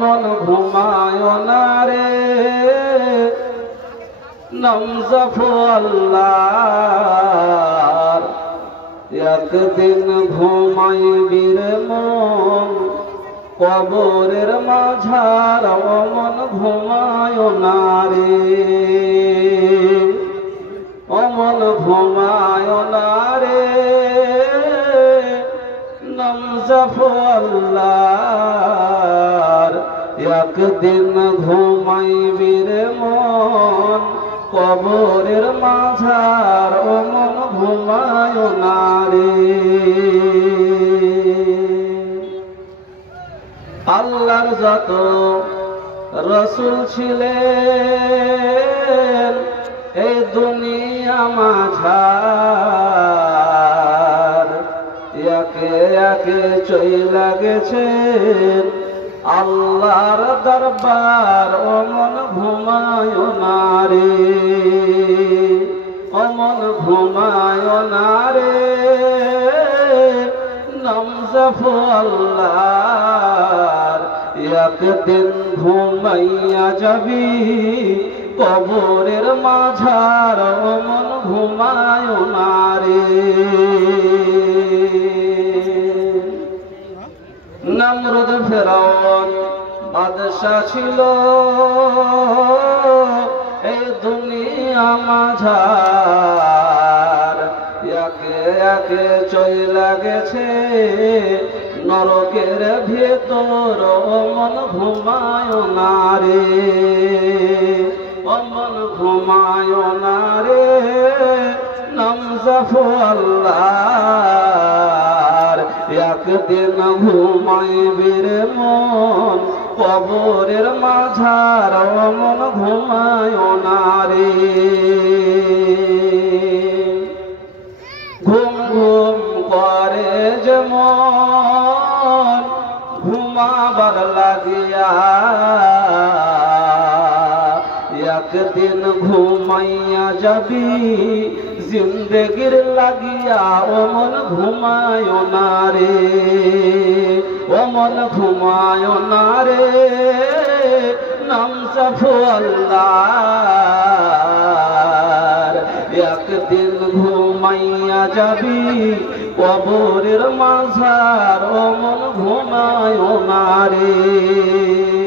মন ঘুমায় না রে নামজাফু আল্লাহর একদিন ঘুমাইবি রে মন কবরের মাঝার মন ঘুমায় না রে মন ঘুমায় না রে নামজাফু আল্লাহর একদিন ঘুমাইবি রে মন কবরের মাঝার মন ঘুমায় না রে আল্লাহর যত রাসূল ছিলেন এই দুনিয়া মাঝার একে একে চইলা গেছেন আল্লাহর দরবার মন ঘুমায় না রে মন ঘুমায় না রে নামজাফু আল্লাহর একদিন ঘুমাইয়া যাবি কবরের মাঝার মন ঘুমায় না রে নমরুদ ফেরাউন বাদশা ছিল এই দুনিয়া মাঝার একে একে চইলা গেছে নরকের ভেতর মন ঘুমায় না রে মন ঘুমায় না রে নামজাফু আল্লাহর একদিন ঘুমাইবি রে মন কবরের মাঝার মন ঘুমায় না রে ঘুম ঘুম করে যে মন ঘুমাবার লাগিয়া একদিন ঘুমাইয়া যাবি জিন্দেগির লাগিয়া মন ঘুমায় না রে মন ঘুমায় না রে নামজাফু আল্লাহর একদিন ঘুমাইয়া যাবি কবরের মাঝার মন ঘুমায় না রে